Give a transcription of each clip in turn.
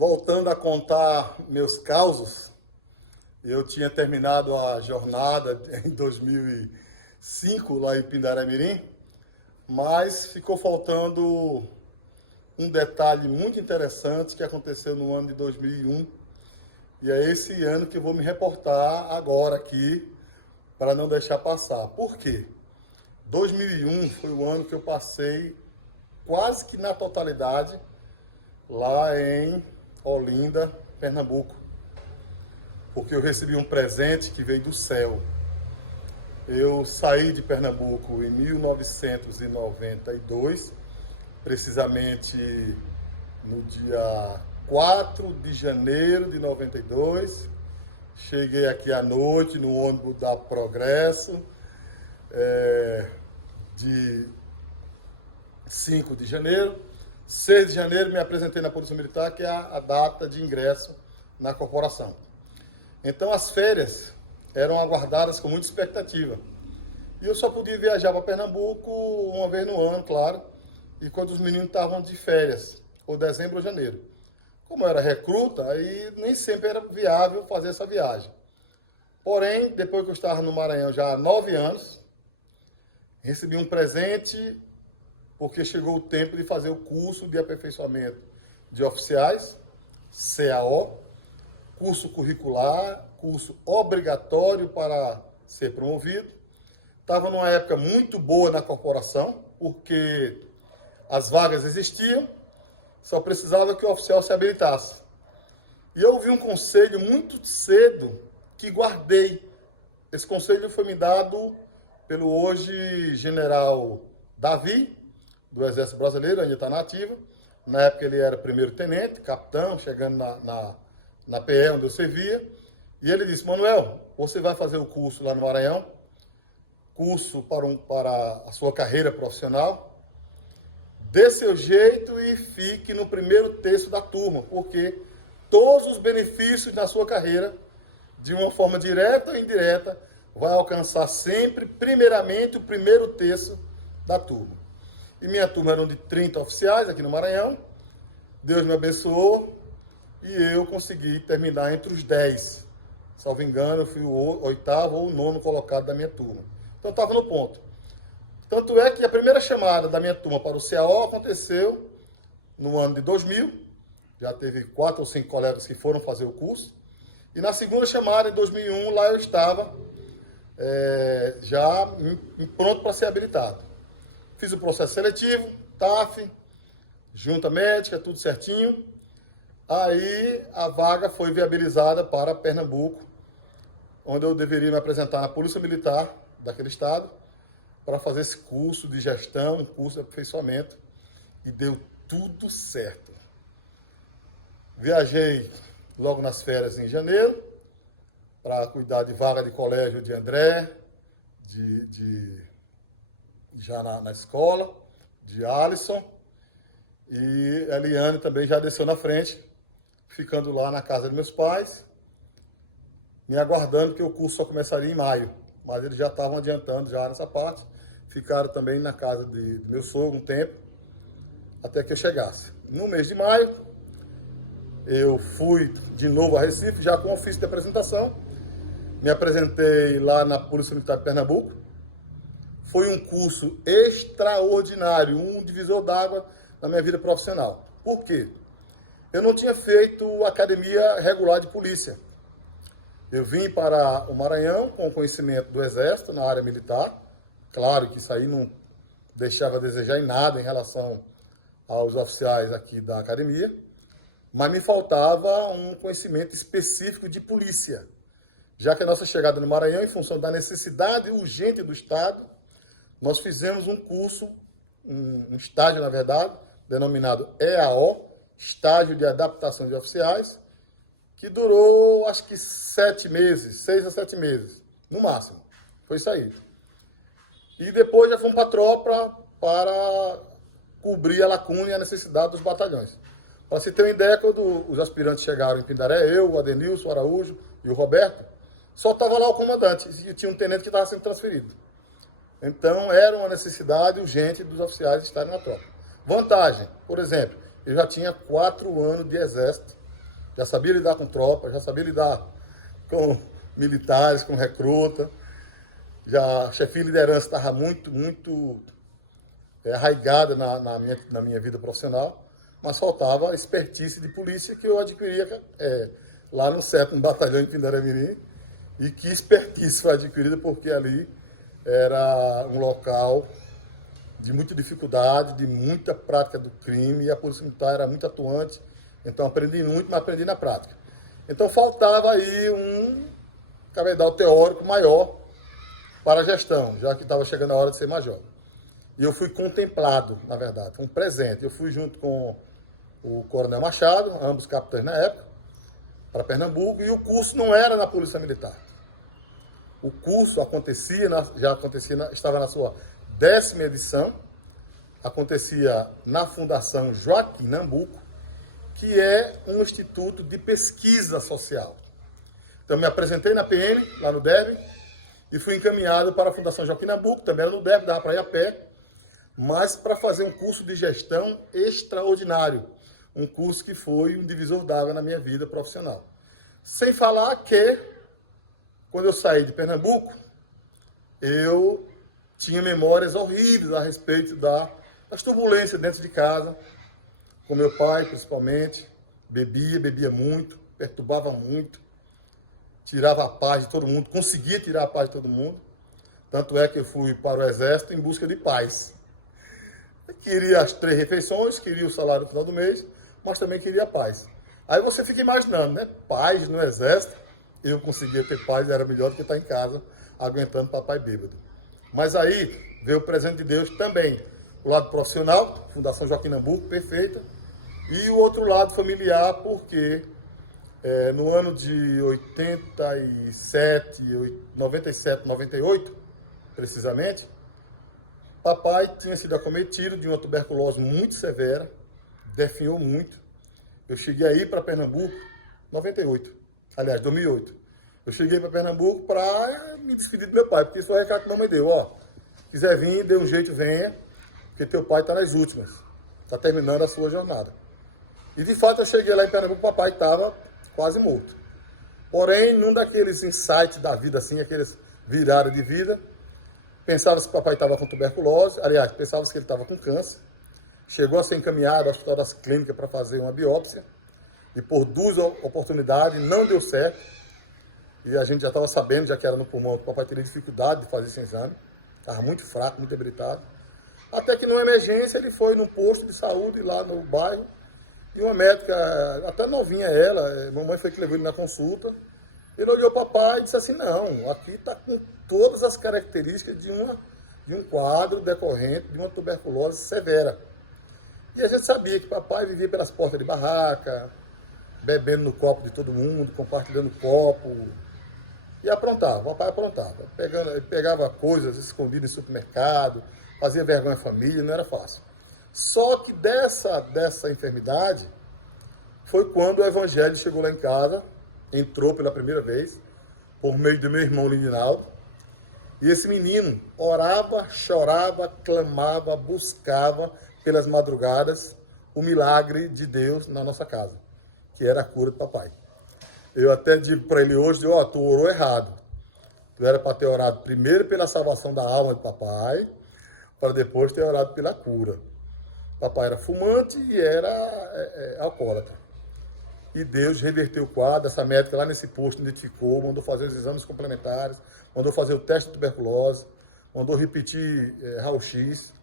Voltando a contar meus causos, eu tinha terminado a jornada em 2005 lá em Pindamonhangaba, mas ficou faltando um detalhe muito interessante que aconteceu no ano de 2001, e é esse ano que eu vou me reportar agora aqui para não deixar passar. Por quê? 2001 foi o ano que eu passei quase que na totalidade lá em Olinda, Pernambuco, porque eu recebi um presente que veio do céu. Eu saí de Pernambuco em 1992, precisamente no dia 4 de janeiro de 92. Cheguei aqui à noite no ônibus da Progresso, de 5 de janeiro. 6 de janeiro me apresentei na Polícia Militar, que é a data de ingresso na corporação. Então as férias eram aguardadas com muita expectativa. E eu só podia viajar para Pernambuco uma vez no ano, claro, e quando os meninos estavam de férias, ou dezembro ou janeiro. Como eu era recruta, aí nem sempre era viável fazer essa viagem. Porém, depois que eu estava no Maranhão já há 9 anos, recebi um presente porque chegou o tempo de fazer o curso de aperfeiçoamento de oficiais, CAO, curso curricular, curso obrigatório para ser promovido. Estava numa época muito boa na corporação, porque as vagas existiam, só precisava que o oficial se habilitasse. E eu ouvi um conselho muito cedo que guardei. Esse conselho foi me dado pelo hoje general Davi, do Exército Brasileiro, ainda está na ativa. Na época ele era primeiro-tenente, capitão, chegando na PE, onde eu servia. E ele disse: Manuel, você vai fazer o curso lá no Maranhão, curso para a sua carreira profissional. Dê seu jeito e fique no primeiro terço da turma, porque todos os benefícios na sua carreira, de uma forma direta ou indireta, vai alcançar sempre, primeiramente, o primeiro terço da turma. E minha turma era de 30 oficiais aqui no Maranhão. Deus me abençoou e eu consegui terminar entre os 10. Salvo engano, eu fui o 8º ou o 9º colocado da minha turma. Então estava no ponto. Tanto é que a primeira chamada da minha turma para o CAO aconteceu no ano de 2000. Já teve 4 ou 5 colegas que foram fazer o curso. E na segunda chamada, em 2001, lá eu estava já pronto para ser habilitado. Fiz o processo seletivo, TAF, junta médica, tudo certinho. Aí a vaga foi viabilizada para Pernambuco, onde eu deveria me apresentar na Polícia Militar daquele estado para fazer esse curso de gestão, um curso de aperfeiçoamento. E deu tudo certo. Viajei logo nas férias em janeiro para cuidar de vaga de colégio de André, já na escola, de Alisson, e a Eliane também já desceu na frente, ficando lá na casa de meus pais, me aguardando que o curso só começaria em maio, mas eles já estavam adiantando já nessa parte, ficaram também na casa de meu sogro um tempo, até que eu chegasse. No mês de maio, eu fui de novo a Recife, já com ofício de apresentação, me apresentei lá na Polícia Militar de Pernambuco. Foi um curso extraordinário, um divisor d'água na minha vida profissional. Por quê? Eu não tinha feito academia regular de polícia. Eu vim para o Maranhão com conhecimento do Exército na área militar. Claro que isso aí não deixava a desejar em nada em relação aos oficiais aqui da academia, mas me faltava um conhecimento específico de polícia, já que a nossa chegada no Maranhão, em função da necessidade urgente do Estado, nós fizemos um curso, um estágio, na verdade, denominado EAO, Estágio de Adaptação de Oficiais, que durou, acho que 7 meses, 6 a 7 meses, no máximo. Foi isso aí. E depois já fomos para a tropa para cobrir a lacuna e a necessidade dos batalhões. Para se ter uma ideia, quando os aspirantes chegaram em Pindaré, eu, o Adenilson, o Araújo e o Roberto, só estava lá o comandante e tinha um tenente que estava sendo transferido. Então, era uma necessidade urgente dos oficiais estarem na tropa. Vantagem, por exemplo, eu já tinha 4 anos de exército Já sabia lidar com tropa, já sabia lidar com militares, com recruta. Já a chefia de liderança estava muito arraigada na minha vida profissional, mas faltava a expertise de polícia que eu adquiria lá no 7º Batalhão em Pindaramirim. E que expertise foi adquirida, porque ali era um local de muita dificuldade, de muita prática do crime, e a Polícia Militar era muito atuante, então aprendi muito, mas aprendi na prática. Então faltava aí um cabedal teórico maior para a gestão, já que estava chegando a hora de ser major. E eu fui contemplado, na verdade, um presente. Eu fui junto com o Coronel Machado, ambos capitães na época, para Pernambuco, e o curso não era na Polícia Militar. O curso estava na sua 10ª edição, acontecia na Fundação Joaquim Nabuco, que é um instituto de pesquisa social. Então, me apresentei na PM, lá no DEB, e fui encaminhado para a Fundação Joaquim Nabuco, também era no DEB, dava para ir a pé, mas para fazer um curso de gestão extraordinário, um curso que foi um divisor d'água na minha vida profissional. Sem falar que, quando eu saí de Pernambuco, eu tinha memórias horríveis a respeito das turbulências dentro de casa, com meu pai, principalmente. Bebia muito, perturbava muito, tirava a paz de todo mundo, conseguia tirar a paz de todo mundo. Tanto é que eu fui para o Exército em busca de paz. Eu queria as 3 refeições, queria o salário no final do mês, mas também queria a paz. Aí você fica imaginando, né? Paz no Exército. Eu conseguia ter paz, era melhor do que estar em casa, aguentando papai bêbado. Mas aí veio o presente de Deus também. O lado profissional, Fundação Joaquim Nabuco, perfeita. E o outro lado familiar, porque no ano de 97, 98, precisamente, papai tinha sido acometido de uma tuberculose muito severa, definhou muito. Eu cheguei aí para Pernambuco, 2008. Eu cheguei para Pernambuco para me despedir do meu pai, porque isso é o recado que a mamãe deu. Ó, quiser vir, dê um jeito, venha, porque teu pai está nas últimas. Está terminando a sua jornada. E, de fato, eu cheguei lá em Pernambuco, o papai estava quase morto. Porém, num daqueles insights da vida, assim, aqueles viradas de vida, pensava-se que o papai estava com tuberculose, aliás, pensava-se que ele estava com câncer. Chegou a ser encaminhado ao Hospital das Clínicas para fazer uma biópsia. E por 2 oportunidades não deu certo. E a gente já estava sabendo, já que era no pulmão, que o papai teria dificuldade de fazer esse exame. Estava muito fraco, muito debilitado. Até que numa emergência ele foi num posto de saúde lá no bairro. E uma médica, até novinha ela, mamãe foi que levou ele na consulta. Ele olhou o papai e disse assim, não, aqui está com todas as características de um quadro decorrente de uma tuberculose severa. E a gente sabia que papai vivia pelas portas de barraca, bebendo no copo de todo mundo, compartilhando copo. E aprontava, papai aprontava. Pegava coisas escondidas em supermercado, fazia vergonha à família, não era fácil. Só que dessa enfermidade foi quando o evangelho chegou lá em casa, entrou pela primeira vez, por meio do meu irmão Lindinaldo. E esse menino orava, chorava, clamava, buscava pelas madrugadas o milagre de Deus na nossa casa, que era a cura do papai. Eu até digo para ele hoje, ó, tu orou errado. Tu era para ter orado primeiro pela salvação da alma de papai, para depois ter orado pela cura. Papai era fumante e era alcoólatra. E Deus reverteu o quadro, essa médica lá nesse posto identificou, mandou fazer os exames complementares, mandou fazer o teste de tuberculose, mandou repetir raio-x,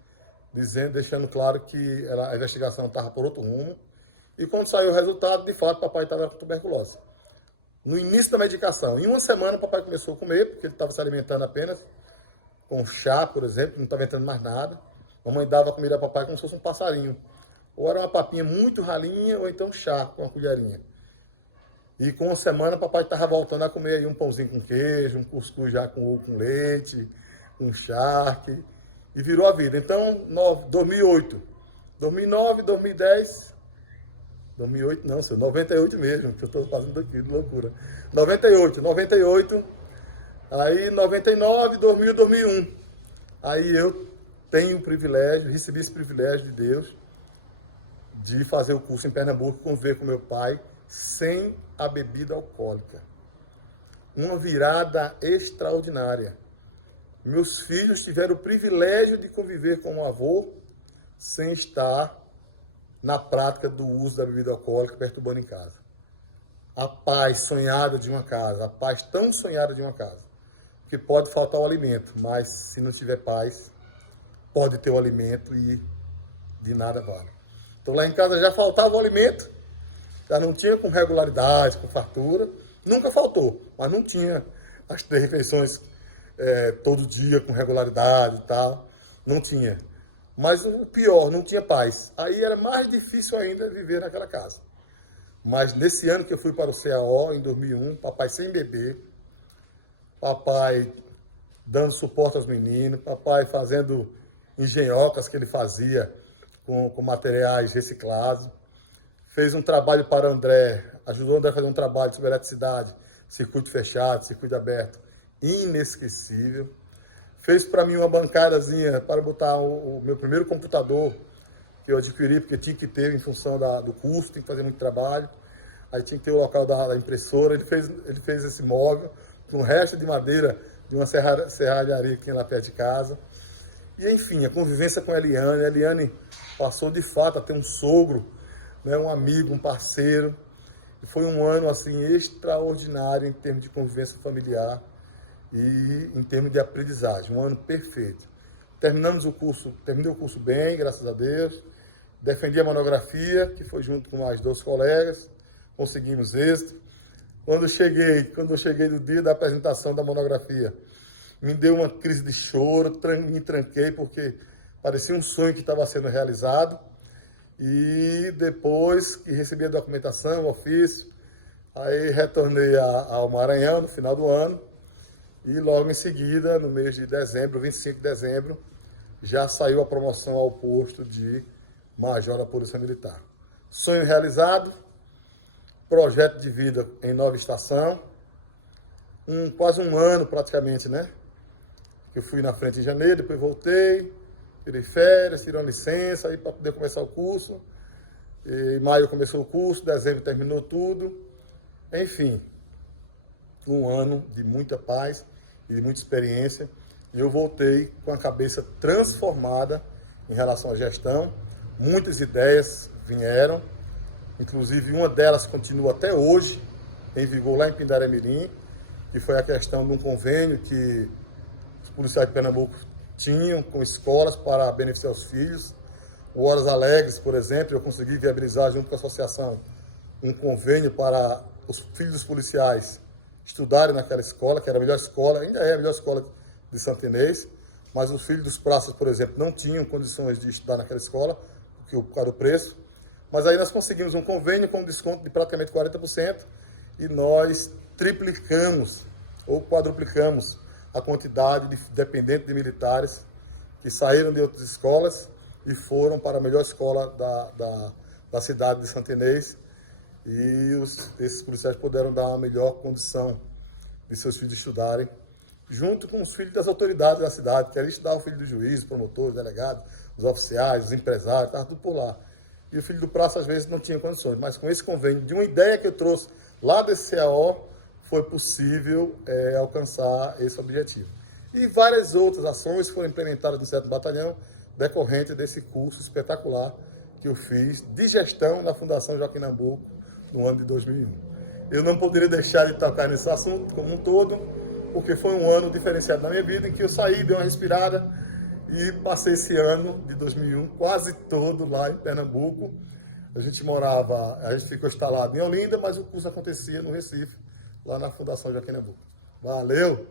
deixando claro que a investigação estava por outro rumo. E quando saiu o resultado, de fato, papai estava com tuberculose. No início da medicação, em uma semana, papai começou a comer, porque ele estava se alimentando apenas com chá, por exemplo, não estava entrando mais nada. A mamãe dava comida a papai como se fosse um passarinho. Ou era uma papinha muito ralinha, ou então chá com uma colherinha. E com uma semana, papai estava voltando a comer aí um pãozinho com queijo, um cuscuz já com ovo com leite, um charque, e virou a vida. Então, 2008, 2009, 2010... 2008 não, senhor, 98 mesmo, que eu estou fazendo aqui, de loucura. 98, aí 99, 2000, 2001. Aí eu tenho o privilégio, recebi esse privilégio de Deus, de fazer o curso em Pernambuco, conviver com meu pai, sem a bebida alcoólica. Uma virada extraordinária. Meus filhos tiveram o privilégio de conviver com o avô sem estar na prática do uso da bebida alcoólica perturbando em casa. A paz sonhada de uma casa, a paz tão sonhada de uma casa, que pode faltar o alimento, mas se não tiver paz, pode ter o alimento e de nada vale. Então lá em casa já faltava o alimento, já não tinha com regularidade, com fartura, nunca faltou, mas não tinha as 3 refeições todo dia com regularidade e tal, não tinha. Mas o pior, não tinha paz. Aí era mais difícil ainda viver naquela casa. Mas nesse ano que eu fui para o CAO, em 2001, papai sem beber, papai dando suporte aos meninos, papai fazendo engenhocas que ele fazia com materiais reciclados, fez um trabalho para o André, ajudou o André a fazer um trabalho sobre eletricidade, circuito fechado, circuito aberto, inesquecível. Fez para mim uma bancadazinha para botar o meu primeiro computador, que eu adquiri, porque tinha que ter em função do custo, tinha que fazer muito trabalho. Aí tinha que ter o local da impressora. Ele fez esse móvel com um resto de madeira de uma serralharia que tinha lá perto de casa. E, enfim, a convivência com a Eliane. A Eliane passou, de fato, a ter um sogro, né, um amigo, um parceiro. E foi um ano, assim, extraordinário em termos de convivência familiar e em termos de aprendizagem. Um ano perfeito. Terminei o curso bem, graças a Deus. Defendi a monografia, que foi junto com mais 2 colegas. Conseguimos êxito. Quando eu cheguei no dia da apresentação da monografia, me deu uma crise de choro, me tranquei, porque parecia um sonho que estava sendo realizado. E depois que recebi a documentação, o ofício, aí retornei ao Maranhão no final do ano. E logo em seguida, no mês de dezembro, 25 de dezembro, já saiu a promoção ao posto de Major da Polícia Militar. Sonho realizado, projeto de vida em nova estação, quase um ano praticamente, né? Eu fui na frente em janeiro, depois voltei, tirei férias, tirei uma licença aí para poder começar o curso. Em maio começou o curso, dezembro terminou tudo. Enfim, um ano de muita paz e de muita experiência. E eu voltei com a cabeça transformada em relação à gestão. Muitas ideias vieram, inclusive uma delas continua até hoje em vigor lá em Pindaré-Mirim, que foi a questão de um convênio que os policiais de Pernambuco tinham com escolas para beneficiar os filhos. O Horas Alegres, por exemplo, eu consegui viabilizar junto com a associação um convênio para os filhos dos policiais estudarem naquela escola, que era a melhor escola, ainda é a melhor escola de Santo Inês, mas os filhos dos praças, por exemplo, não tinham condições de estudar naquela escola, por causa do preço. Mas aí nós conseguimos um convênio com um desconto de praticamente 40% e nós triplicamos ou quadruplicamos a quantidade de dependentes de militares que saíram de outras escolas e foram para a melhor escola da cidade de Santo Inês. E esses policiais puderam dar uma melhor condição de seus filhos estudarem, junto com os filhos das autoridades da cidade, que ali estudava o filho do juiz, promotores, delegados, os oficiais, os empresários, estava tudo por lá. E o filho do praça, às vezes, não tinha condições. Mas com esse convênio, de uma ideia que eu trouxe lá desse CAO, foi possível alcançar esse objetivo. E várias outras ações foram implementadas no 7º Batalhão, decorrente desse curso espetacular que eu fiz de gestão na Fundação Joaquim Nabuco, no ano de 2001. Eu não poderia deixar de tocar nesse assunto como um todo, porque foi um ano diferenciado na minha vida, em que eu saí, dei uma respirada e passei esse ano de 2001 quase todo lá em Pernambuco. A gente ficou instalado em Olinda, mas o curso acontecia no Recife, lá na Fundação Joaquim Nabuco. Valeu!